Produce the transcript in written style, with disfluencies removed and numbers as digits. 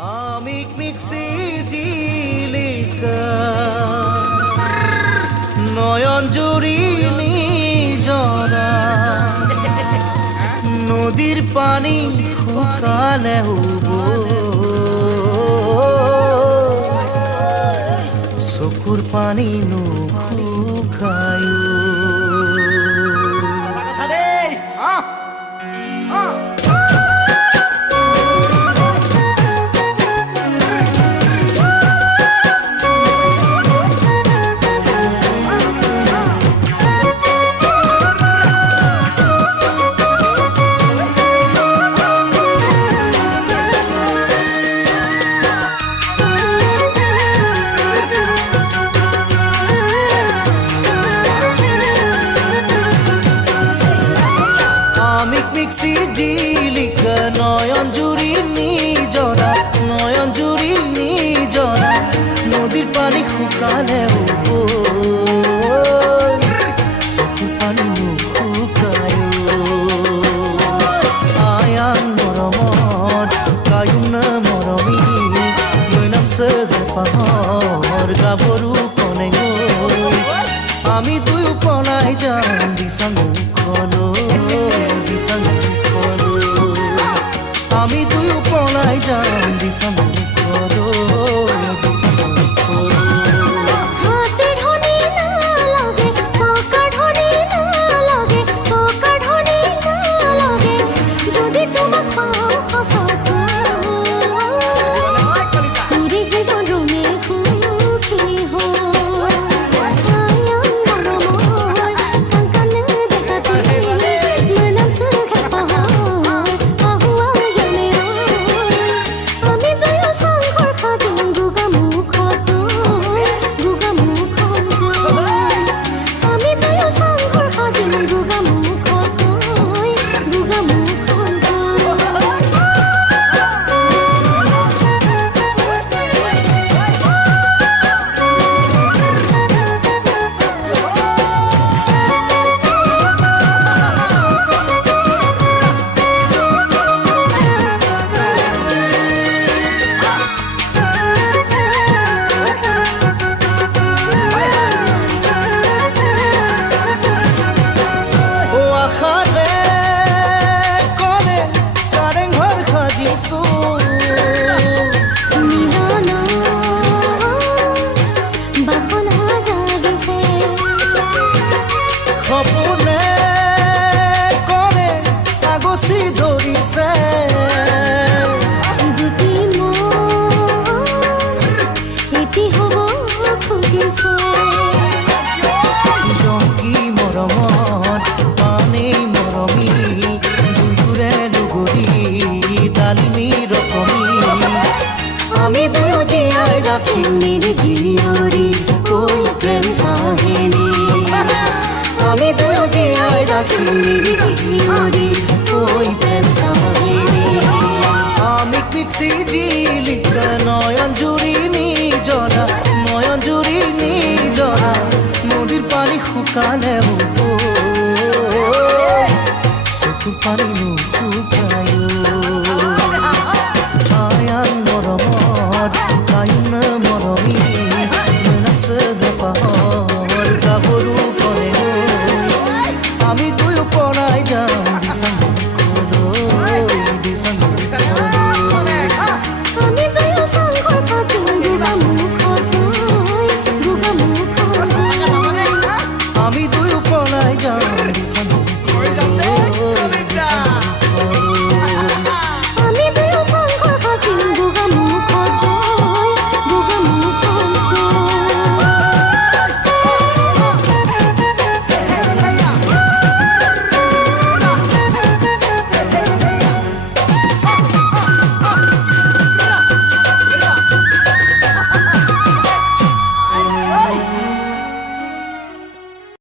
Amik miksi jilika নয়ন জুড়ি নিজরা নদীর পানি শুকালে চকুর পানি নুশুকায় মিক্সি জিলিকা নয়ন জুড়ি নিজরা নয়ন জুড়ি নিজরা নদীর পানি শুকালে চকুর পানি নুশুকায় আয়ান মৰমৰ কায়ুন মৰমী লৈ নামছে পাহৰ গাভৰু কনে গৈ আমি দুয়ো পলাই যাম দিচাঙলৈ আমি দুয়ো পলাই যাম দিচাঙলৈ সপোনে কৰে কাগজী ধৰিছে দুটি এটি হ'ব খুজিছে জংকি মৰমত পানী মৰমী দুয়োৰে দুগৰী ডালিমী ৰকমী আমি দুয়ো জীয়াই ৰাখিম নিৰ্জীয়ৰী কৈ প্ৰেম কাহিনী আমি দুয়ো জীয়াই ৰাখিম নিৰ্জীয়ৰী কৈ প্ৰেম কাহিনী আমিক মিক্সি জিলিকা নয়ন জুড়ি নিজৰা নয়ন জুড়ি নিজৰা নদীৰ পানি শুকালে চকুৰ পানি নুশুকায়